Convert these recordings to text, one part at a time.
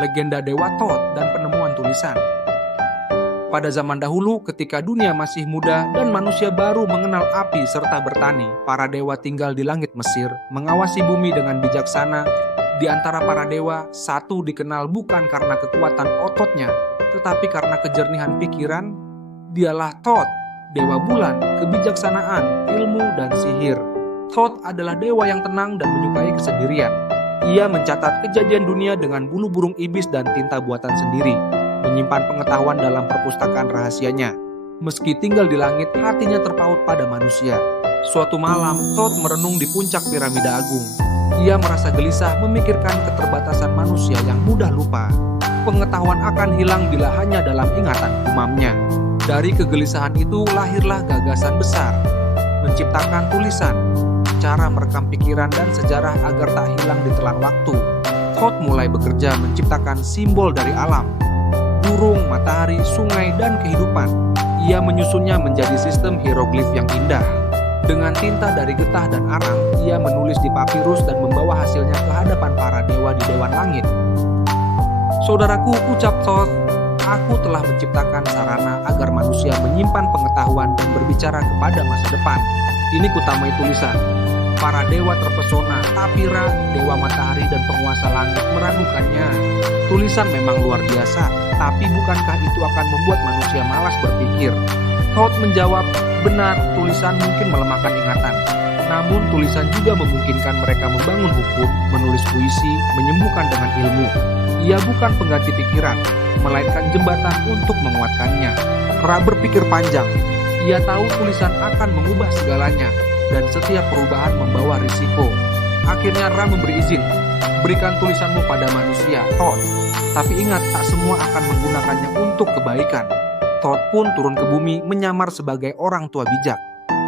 legenda Dewa Thoth dan penemuan tulisan. Pada zaman dahulu, ketika dunia masih muda dan manusia baru mengenal api serta bertani, para dewa tinggal di langit Mesir, mengawasi bumi dengan bijaksana. Di antara para dewa, satu dikenal bukan karena kekuatan ototnya, tetapi karena kejernihan pikiran. Dialah Thoth, dewa bulan, kebijaksanaan, ilmu, dan sihir. Thoth adalah dewa yang tenang dan menyukai kesendirian. Ia mencatat kejadian dunia dengan bulu burung ibis dan tinta buatan sendiri, menyimpan pengetahuan dalam perpustakaan rahasianya. Meski tinggal di langit, hatinya terpaut pada manusia. Suatu malam, Thoth merenung di puncak piramida agung. Ia merasa gelisah memikirkan keterbatasan manusia yang mudah lupa. Pengetahuan akan hilang bila hanya dalam ingatan umamnya. Dari kegelisahan itu lahirlah gagasan besar, menciptakan tulisan, cara merekam pikiran dan sejarah agar tak hilang di telan waktu. Thoth mulai bekerja menciptakan simbol dari alam, burung, matahari, sungai, dan kehidupan. Ia menyusunnya menjadi sistem hieroglif yang indah. Dengan tinta dari getah dan arang, ia menulis di papirus dan membawa hasilnya ke hadapan para dewa di Dewan Langit. Saudaraku, ucap Thoth, aku telah menciptakan sarana agar manusia menyimpan pengetahuan dan berbicara kepada masa depan. Ini kutamai tulisan. Para dewa terpesona, Tapira, dewa matahari dan penguasa langit meragukannya. Tulisan memang luar biasa, tapi bukankah itu akan membuat manusia malas berpikir? Thoth menjawab, benar, tulisan mungkin melemahkan ingatan. Namun tulisan juga memungkinkan mereka membangun hukum, menulis puisi, menyembuhkan dengan ilmu. Ia bukan pengganti pikiran, melainkan jembatan untuk menguatkannya. Ra berpikir panjang. Ia tahu tulisan akan mengubah segalanya, dan setiap perubahan membawa risiko. Akhirnya Ra memberi izin, berikan tulisanmu pada manusia, Thoth. Tapi ingat, tak semua akan menggunakannya untuk kebaikan. Thoth pun turun ke bumi menyamar sebagai orang tua bijak.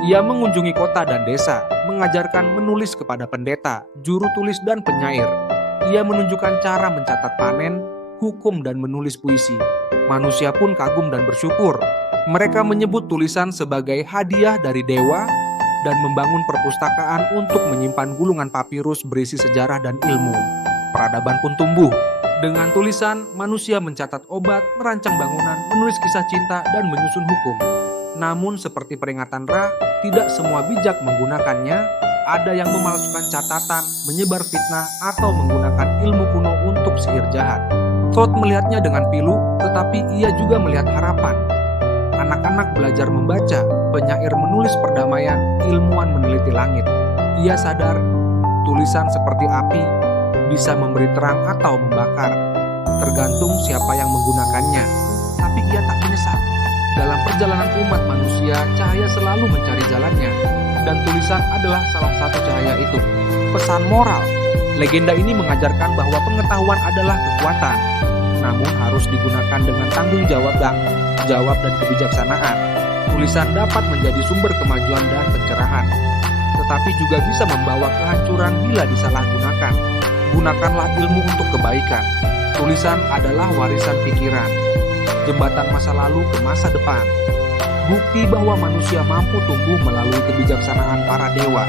Ia mengunjungi kota dan desa, mengajarkan menulis kepada pendeta, juru tulis dan penyair. Ia menunjukkan cara mencatat panen, hukum dan menulis puisi. Manusia pun kagum dan bersyukur. Mereka menyebut tulisan sebagai hadiah dari dewa dan membangun perpustakaan untuk menyimpan gulungan papirus berisi sejarah dan ilmu. Peradaban pun tumbuh. Dengan tulisan, manusia mencatat obat, merancang bangunan, menulis kisah cinta, dan menyusun hukum. Namun seperti peringatan Ra, tidak semua bijak menggunakannya. Ada yang memalsukan catatan, menyebar fitnah, atau menggunakan ilmu kuno untuk sihir jahat. Thoth melihatnya dengan pilu, tetapi ia juga melihat harapan. Anak-anak belajar membaca, penyair menulis perdamaian, ilmuwan meneliti langit. Ia sadar, tulisan seperti api, bisa memberi terang atau membakar, tergantung siapa yang menggunakannya. Tapi ia tak menyesal. Dalam perjalanan umat manusia, cahaya selalu mencari jalannya, dan tulisan adalah salah satu cahaya itu. Pesan moral, legenda ini mengajarkan bahwa pengetahuan adalah kekuatan, namun harus digunakan dengan tanggung jawab dan kebijaksanaan. Tulisan dapat menjadi sumber kemajuan dan pencerahan, tetapi juga bisa membawa kehancuran bila disalahgunakan. Gunakanlah ilmu untuk kebaikan. Tulisan adalah warisan pikiran, jembatan masa lalu ke masa depan. Bukti bahwa manusia mampu tumbuh melalui kebijaksanaan para dewa.